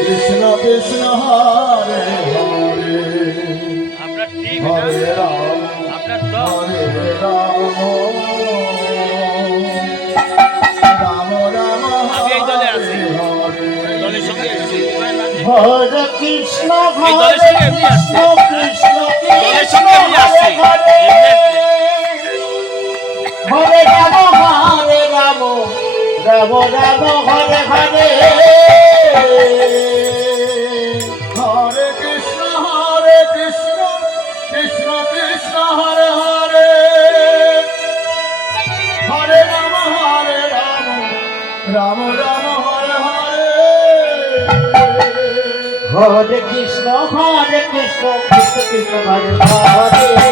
Krishna Krishna Hare Hare Hare Ram Hare Ram Ram Ram Hare Hare Krishna Hare Krishna Krishna Krishna Hare Hare Hare Ram Ram Ram Hare Hare Hare Krishna Krishna Krishna Hare Hare Hare Ram Ram Ram Hare Hare Hare Krishna Krishna Krishna Hare Hare Hare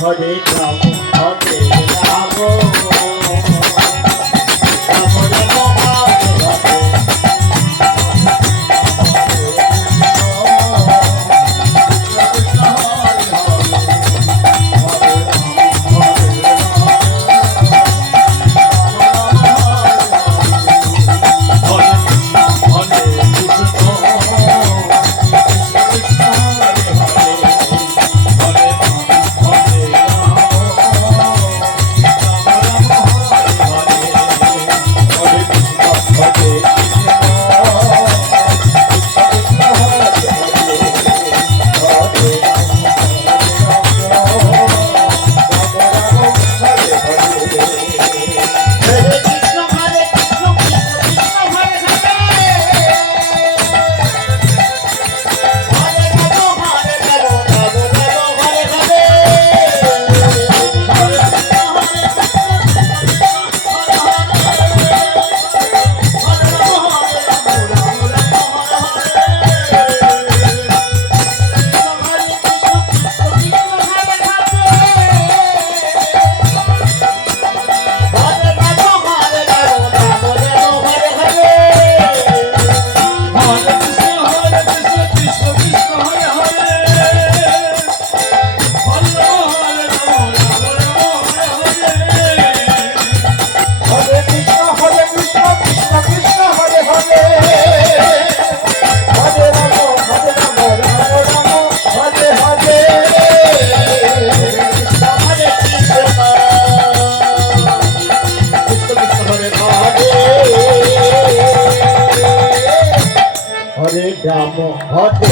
Hare Ram Hare Ram Hare Ram Ram Hare